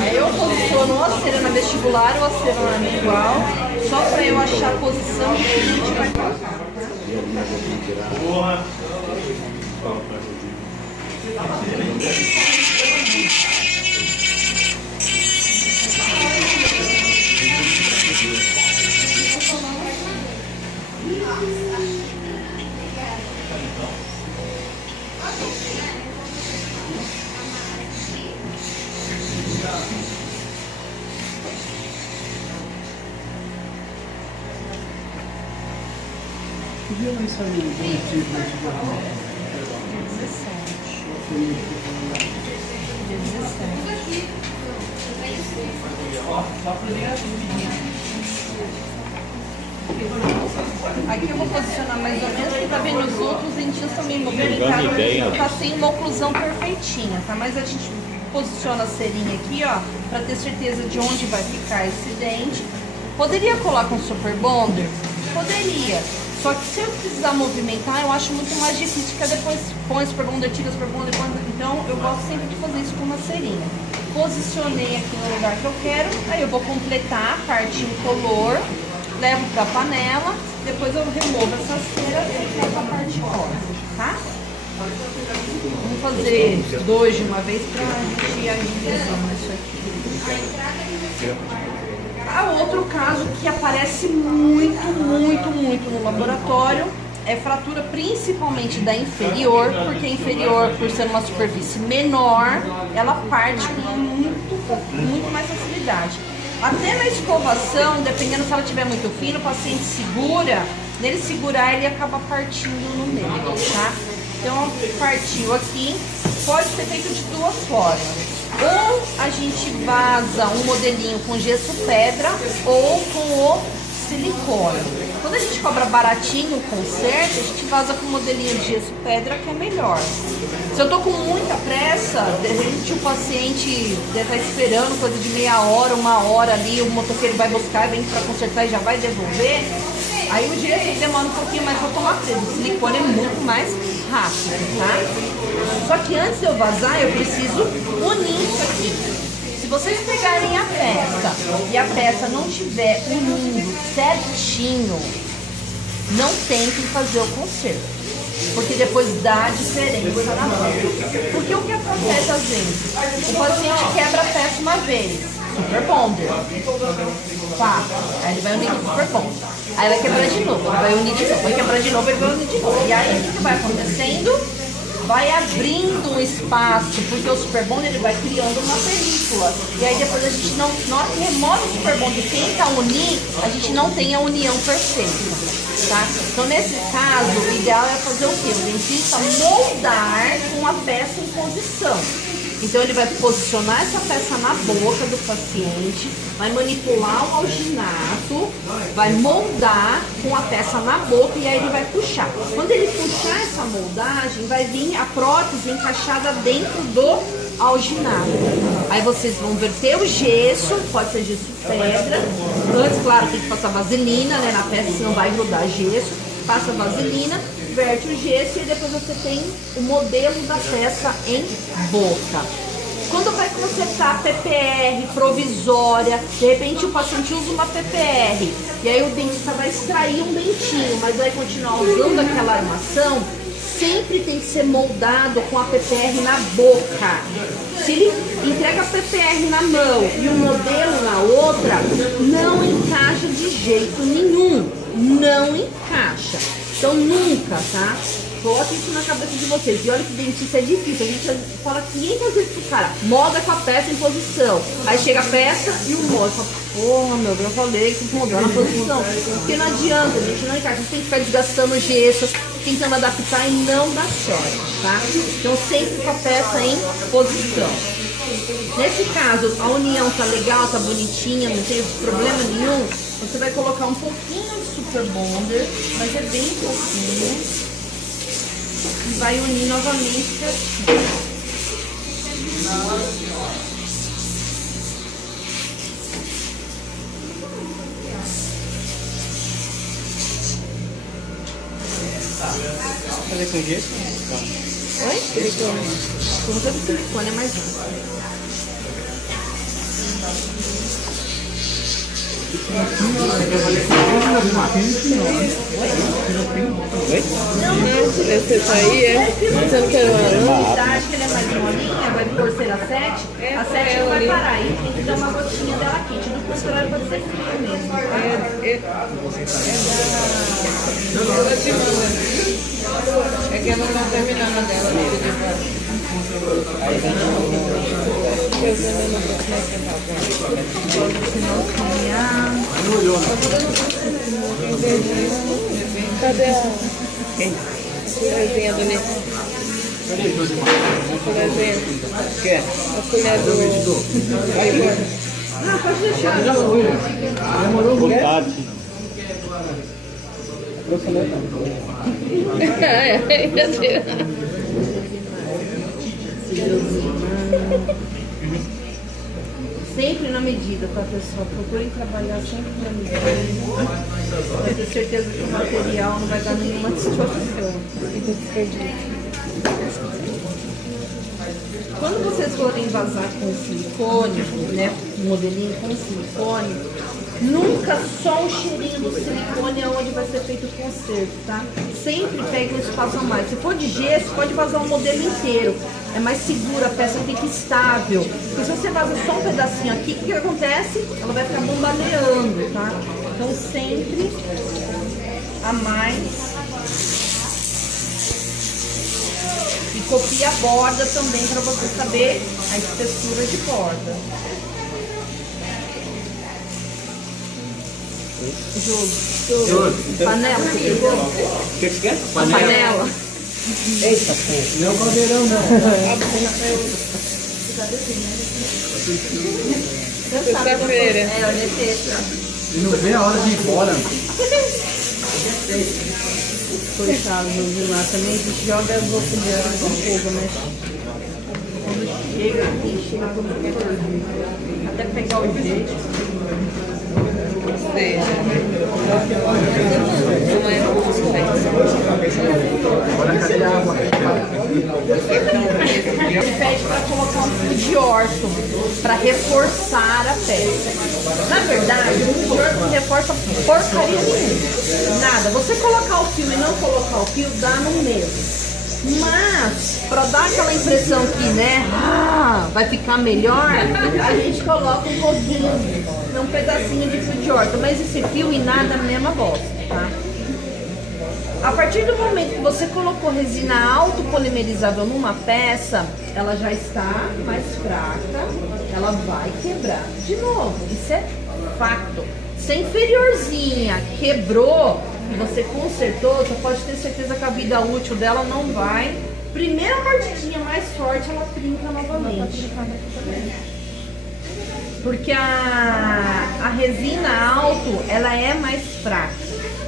Aí eu posiciono ou a cera na vestibular ou a cera na igual, só pra eu achar a posição que a gente vai colocar. Que dia vai sair o bonitinho do vestibular? 17. Aqui eu vou posicionar mais ou menos, porque tá vendo os outros dentistas estão meio movimentados, tá sem uma oclusão perfeitinha, tá? Mas a gente posiciona a cerinha aqui, ó, pra ter certeza de onde vai ficar esse dente. Poderia colar com super bonder? Poderia. Só que se eu precisar movimentar, eu acho muito mais difícil, porque depois põe super bonder, tira super bonder, então eu gosto sempre de fazer isso com uma cerinha. Posicionei aqui no lugar que eu quero, aí eu vou completar a parte incolor, levo pra panela, depois eu removo essa cera e fico a parte fora, tá? Vamos fazer dois de uma vez pra gente ir agilizando isso aqui. Há outro caso que aparece muito no laboratório é fratura principalmente da inferior, porque a inferior, por ser uma superfície menor, ela parte com muito mais facilidade. Até na escovação, dependendo se ela estiver muito fina, o paciente segura, nele segurar ele acaba partindo no meio, tá? Então partiu aqui, pode ser feito de duas formas. Ou a gente vaza um modelinho com gesso pedra ou com o silicone. Quando a gente cobra baratinho o conserto, a gente vaza com um modelinho de gesso pedra, que é melhor. Se eu tô com muita pressa, de repente o paciente deve estar esperando coisa de meia hora, uma hora ali, o motoqueiro vai buscar, vem para consertar e já vai devolver. Aí o gesso demora um pouquinho mais para tomar preso. O silicone é muito mais rápido, tá? Só que antes de eu vazar, eu preciso unir isso aqui. Se vocês pegarem a peça e a peça não tiver unindo certinho, não tentem fazer o conserto, porque depois dá diferença na mão. Porque o que acontece às vezes? O paciente quebra a peça uma vez, super bonder, tá? Aí ele vai unir com super bonder. Aí vai quebrar de novo, ele vai unir de novo, vai quebrar de novo, ele vai unir de novo. E aí o que vai acontecendo? Vai abrindo um espaço, porque o super bonder ele vai criando uma película. E aí depois a gente não, na hora que remove o super bonder e tenta unir, a gente não tem a união perfeita, tá? Então nesse caso, o ideal é fazer o quê? O dentista moldar com a peça em posição. Então ele vai posicionar essa peça na boca do paciente, vai manipular o alginato, vai moldar com a peça na boca e aí ele vai puxar. Quando ele puxar essa moldagem, vai vir a prótese encaixada dentro do alginato. Aí vocês vão verter o gesso, pode ser gesso pedra. Antes, claro, tem que passar vaselina, né, na peça, senão vai grudar gesso. Passa vaselina, verte o gesso e depois você tem o modelo da peça em boca. Quando vai consertar a PPR provisória, de repente o paciente usa uma PPR e aí o dentista vai extrair um dentinho, mas vai continuar usando aquela armação, sempre tem que ser moldado com a PPR na boca. Se ele entrega a PPR na mão e o modelo na outra, não encaixa de jeito nenhum. Não encaixa. Então nunca, tá? Coloque isso na cabeça de vocês. E olha que dentista é difícil. A gente fala 500 vezes pro cara, molda com a peça em posição. Aí chega a peça e o molde. Fala, porra, meu, eu falei que tem que moldar na posição. Porque não adianta, gente, não encaixa. A gente tem que ficar desgastando o gesso, tentando adaptar e não dá certo, tá? Então sempre com a peça em posição. Nesse caso, a união tá legal, tá bonitinha, não tem problema nenhum. Você vai colocar um pouquinho de super bonder, mas é bem pouquinho. E vai unir novamente certinho. fazer com gesso? Oi? Silicone. Usa de silicone é mais fácil. Não, esse aí é. Você não quer uma? Você acha que ele é mais molinha? Vai por ser a 7? A 7 não vai parar. Aí tem que dar uma gotinha dela quente. Do contrário, pode ser frio mesmo. É que ela não terminando a dela. Cadê a colherzinha do Nico? A colherzinha. Quer? A colher do... Não, pode deixar. Já foi. Demorou muito. Sempre na medida, tá, pessoal? Procurem trabalhar sempre na medida. Pra ter certeza que o material não vai dar nenhuma distorção. Quando vocês forem vazar com silicone, né? Um modelinho com silicone, nunca só o cheirinho do silicone é onde vai ser feito o conserto, tá? Sempre pegue um espaço a mais. Se for de gesso, pode vazar o modelo inteiro. É mais segura, a peça fica estável. Porque se você vaza só um pedacinho aqui, o que acontece? Ela vai ficar bombaleando, tá? Então sempre a mais. E copia a borda também para você saber a espessura de borda. Júlio, panela, você pegou? O que você quer? Panela. Eita, pô. Não é o caldeirão, não. Sexta-feira. É, hoje é sexta. E não vê a hora de ir embora. Coitado, do lá também, a gente joga as opiniões no fogo, né? Quando chega aqui, chega com qualquer coisa. Até pegar o jeito. Agora cadê a água? Ele pede para colocar um fio de orto para reforçar a peça. Na verdade, o fio de orto não reforça porcaria nenhuma. Nada. Você colocar o fio e não colocar o fio dá no mesmo. Mas, para dar aquela impressão que, né, vai ficar melhor, a gente coloca um pouquinho, um pedacinho de fio de horta. Mas esse fio e nada, a mesma bosta, tá? A partir do momento que você colocou resina autopolimerizável numa peça, ela já está mais fraca, ela vai quebrar de novo. Isso é facto. Se a inferiorzinha quebrou e você consertou, você pode ter certeza que a vida útil dela não vai. Primeira mordidinha mais forte, ela trinca novamente. Porque a resina alto, ela é mais fraca,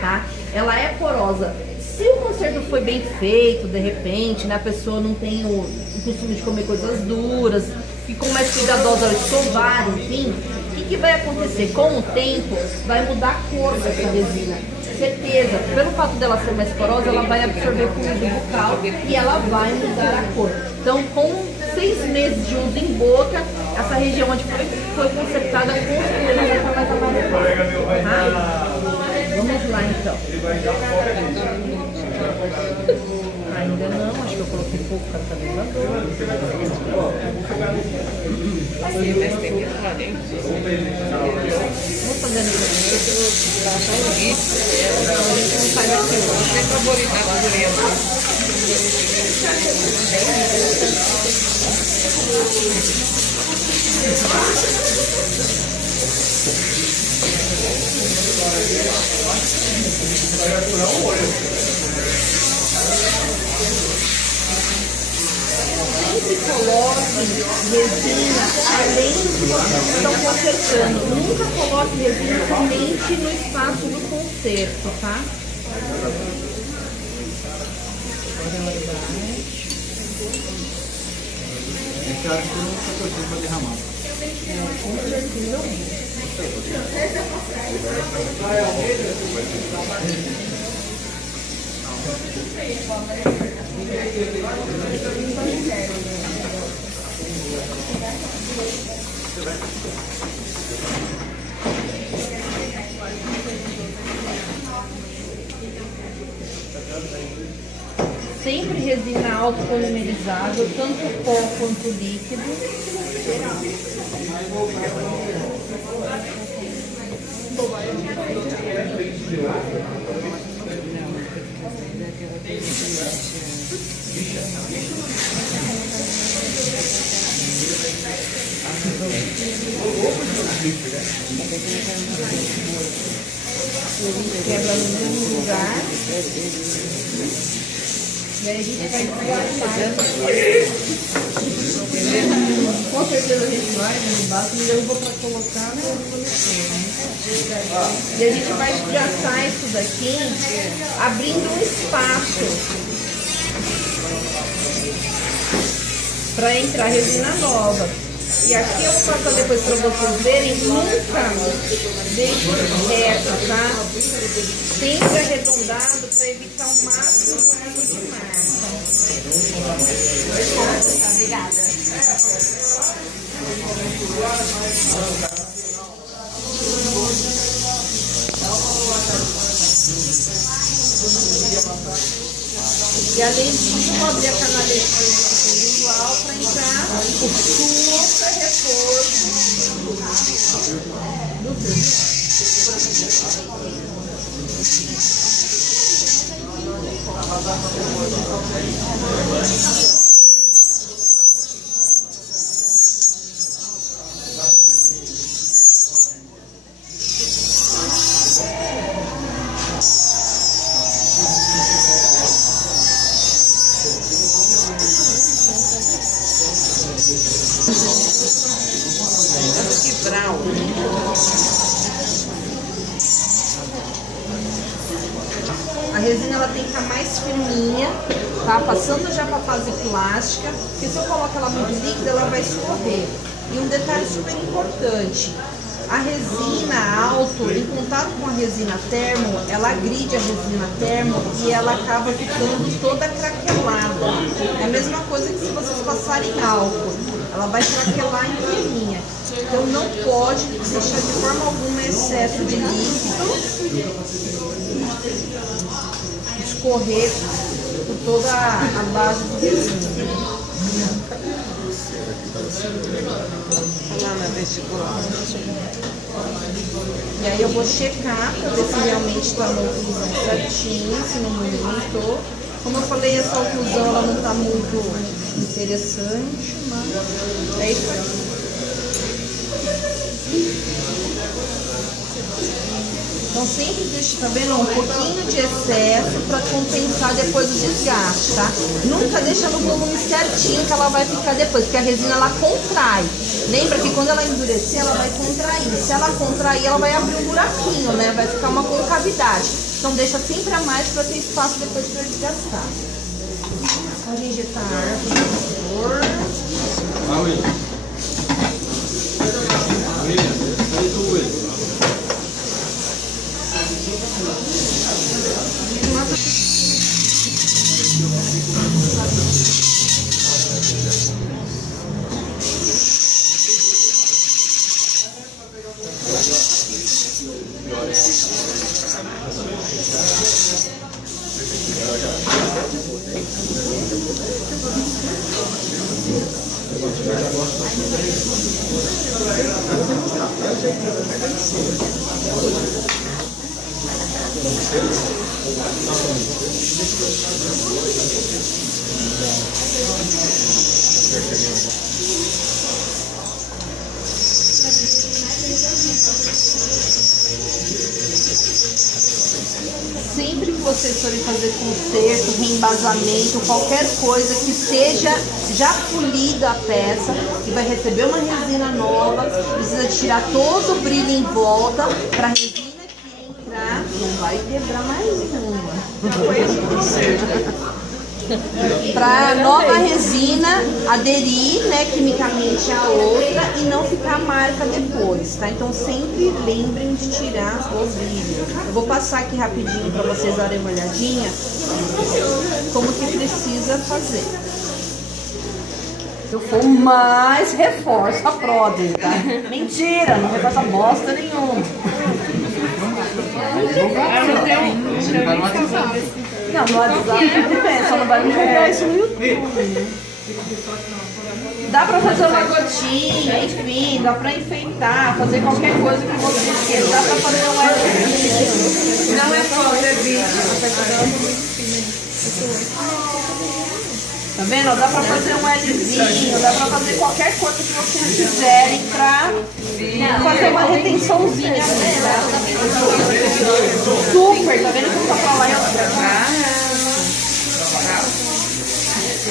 tá? Ela é porosa. Se o conserto foi bem feito, de repente, né, a pessoa não tem o costume de comer coisas duras, ficou mais cuidadosa ao escovar, enfim, o que vai acontecer? Com o tempo, vai mudar a cor dessa resina. Certeza, pelo fato dela ser mais porosa, ela vai absorver fluido bucal e ela vai mudar a cor. Então, com 6 meses de uso em boca, essa região onde foi consertada, com certeza já está mais amarelada. Tá? Vamos lá então. Ainda não, acho que eu coloquei pouco catalisador. Sim, mas tem que entrar dentro. Vou fazendo isso. Não faz aquilo. Tem favorita a figurinha. Sempre coloque resina além do que vocês estão consertando. Nunca coloque resina somente no espaço do conserto, tá? Esse acho que eu não estou torcendo para derramar. Sempre resina autopolimerizada, tanto pó quanto líquido. Quebra no mesmo lugar. E aí a gente vai desgastar. Com certeza a gente vai, não basta, mas eu vou para colocar, né? E a gente vai desgastar isso daqui, abrindo um espaço para entrar resina nova. E aqui eu vou passar depois para vocês verem, nunca deixe reto, tá? Sempre arredondado para evitar o máximo de marca. Obrigada. E além disso, vou abrir a canaletinha individual para entrar o super reforço do brilho. A resina ela tem que ficar mais fininha, tá? Passando já para a fase plástica, porque se eu coloco ela muito líquida, ela vai escorrer. E um detalhe super importante, a resina alto, em contato com a resina termo, ela agride a resina termo e ela acaba ficando toda craquelada. É a mesma coisa que se vocês passarem álcool, ela vai craquelar inteirinha. Então não pode deixar de forma alguma excesso de líquido escorrer por toda a base do resina. Lá na vestibular. E aí eu vou checar para ver se realmente está na oclusão certinho, se não mudou. Como eu falei, essa oclusão ela não está muito interessante, mas é isso aqui. Então sempre deixa, tá vendo, um pouquinho de excesso para compensar depois o desgaste, tá? Nunca deixa no volume certinho que ela vai ficar depois, porque a resina ela contrai. Lembra que quando ela endurecer, ela vai contrair. Se ela contrair, ela vai abrir um buraquinho, né? Vai ficar uma concavidade. Então deixa sempre a mais para ter espaço depois para desgastar. Pode injetar a árvore, por favor. Sempre que vocês forem fazer conserto, reembasamento, qualquer coisa que seja já polida a peça, que vai receber uma resina nova, precisa tirar todo o brilho em volta para a resina que entrar, não vai quebrar mais nenhuma. Já foi esse conserto. Para nova resina aderir, né, quimicamente à outra e não ficar marca depois, tá? Então sempre lembrem de tirar os brilhos. Eu vou passar aqui rapidinho para vocês darem uma olhadinha como que precisa fazer. Se eu for mais, reforço a Prode, tá? Mentira, não reforça bosta nenhuma. Não, no WhatsApp tudo bem, só não vai me jogar isso no YouTube. Dá pra fazer uma gotinha, enfim, dá pra enfeitar, fazer qualquer coisa que vocês queiram. Dá pra fazer um Lzinho. Não é foto, é vídeo. Tá vendo? Dá pra fazer um Lzinho, dá pra fazer qualquer coisa que vocês quiserem pra fazer uma retençãozinha. Super, tá vendo como tá pra lá e outra?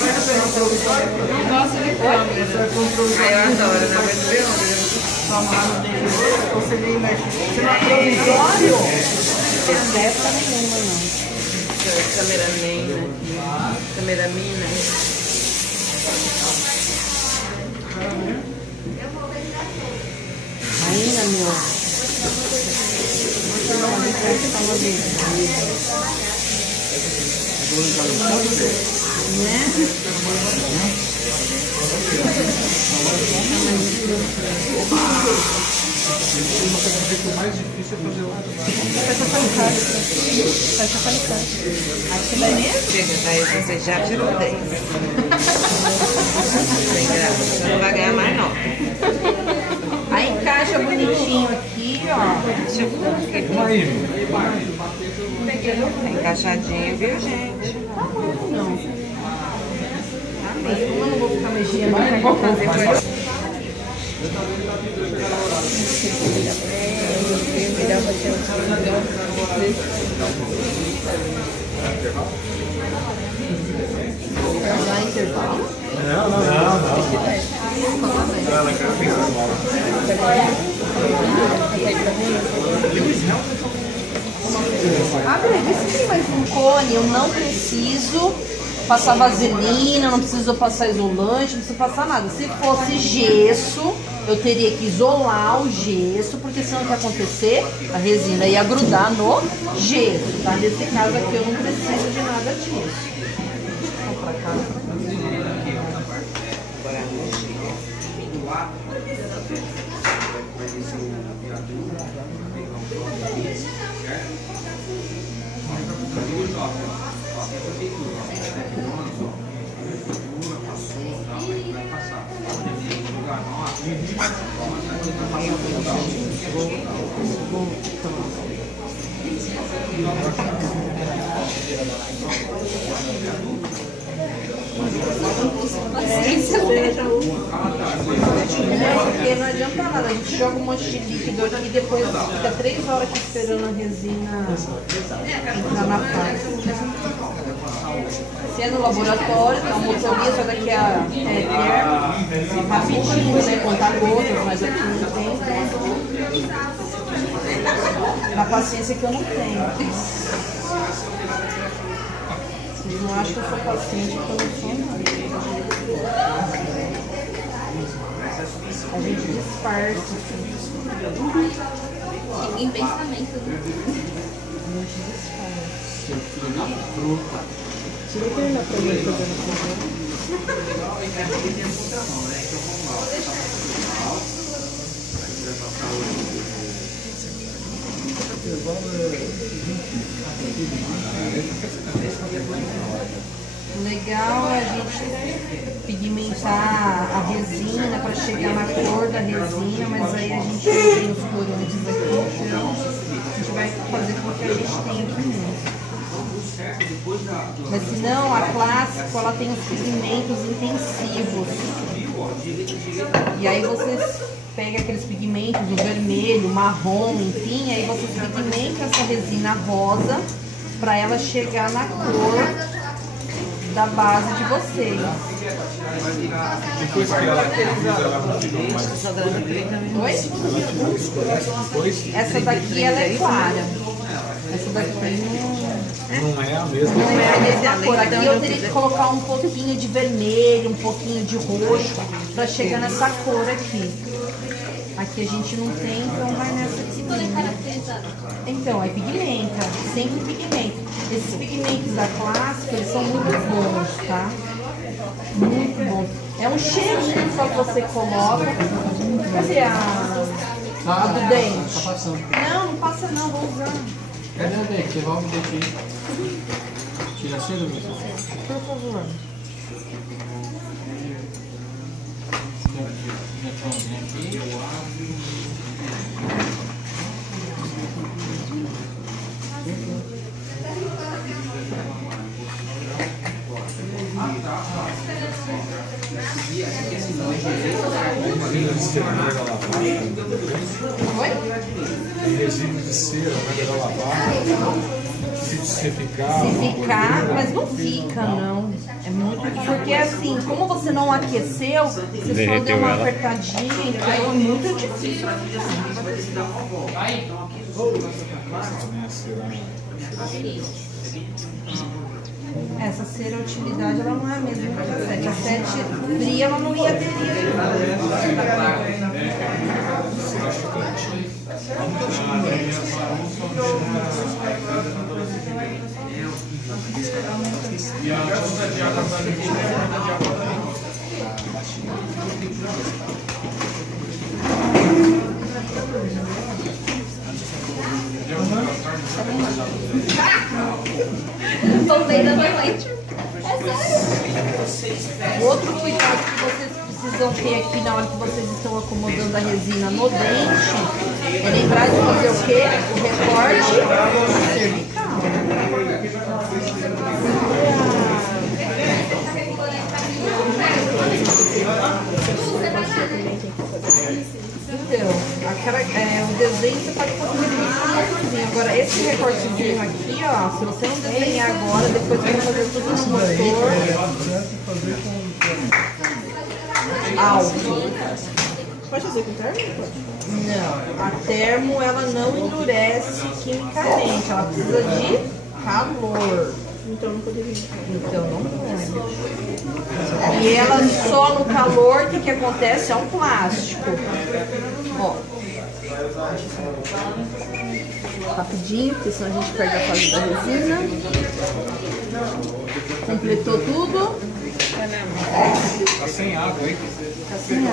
Não gosto de câmera. Eu adoro, né? Mas ver onde? Você não provisório? Não tem dessa nenhuma, não. Cameramina. Cameramina. Ainda, meu. O mais difícil é fazer o Acho que vai mesmo? Chega, daí você já tirou 10. Sem graça. Você não vai ganhar mais, não. Aí encaixa bonitinho aqui, ó. Deixa eu ver aqui. Tá encaixadinho, viu, gente? Tá bom, não. Amém. Como eu não vou ficar mexendo, eu vou fazer pra dar intervalo? Não. Ela quer pensar mal. Abre, vê se tem mais um cone. Eu não preciso passar vaselina, não preciso passar isolante, não preciso passar nada. Se fosse gesso, eu teria que isolar o gesso, porque senão o que ia acontecer? A resina ia grudar no gesso, tá? Nesse caso aqui eu não preciso de nada disso. Vou pra cá. Porque não adianta nada, a gente joga um monte de líquido aqui e depois fica 3 horas aqui esperando a resina entrar na fase. Se é no laboratório, tá uma motoria, só daqui a termo, rapidinho, né? Contar gotas, mas aqui não tem tempo. Na paciência que eu não tenho. Vocês não acham que eu sou paciente, porque eu não sou nada. A gente disfarça. Em pensamento. A gente disfarça. Tira a perna pra mim, tô dando O legal é a gente pigmentar a resina para chegar na cor da resina, mas aí a gente tem os corantes aqui, então a gente vai fazer com que a gente tenha aqui mesmo. Mas se não, a clássico ela tem os pigmentos intensivos. E aí vocês pegam aqueles pigmentos, o vermelho, o marrom, enfim, aí vocês pigmentam essa resina rosa para ela chegar na cor da base de vocês. Depois que ela utiliza, ela continua mais. Oi? Depois. Essa daqui ela é clara. Essa daqui não. Não é a mesma. Não é a mesma Então, cor. Aqui então eu eu teria fiz que colocar um pouquinho de vermelho, um pouquinho de roxo, pra chegar nessa cor aqui. Aqui a gente não tem, então vai nessa aqui. Então, é pigmenta, sempre pigmento. Esses pigmentos da clássica, eles são muito bons, tá? Muito bons. É um cheirinho só que você coloca. Cadê a do dente? Tá passando. Não, não passa não, vou usar. Cadê o dente? Devolve o dente aí. Tira a cera, meu. Por favor. Aqui. Oi? Resíduo de cera, vai virar lavado. Se ficar. Se ficar, mas não fica, não. É muito. Porque assim, como você não aqueceu, você só Derreteu deu uma ela. apertadinha, então é muito difícil. Essa cera, a utilidade, ela não é a mesma que a 7. A 7 fria, ela não ia aderir. Voltei da noite. O outro cuidado que vocês precisam ter aqui na hora que vocês estão acomodando a resina no dente é lembrar de fazer o quê? O recorte cervical. Então, o desenho você pode fazer depois. Agora, esse recortezinho aqui, ó, se você não desenhar agora, depois você vai fazer tudo no motor. Alto. Pode fazer com termo? Não, a termo ela não endurece quimicamente, ela precisa de calor. Então não poderia. Então não pode. E ela só no calor, o que acontece? É um plástico. Ó. Rapidinho, porque senão a gente perde a fase da resina. Completou tudo. Tá sem água aí. Tá sem água.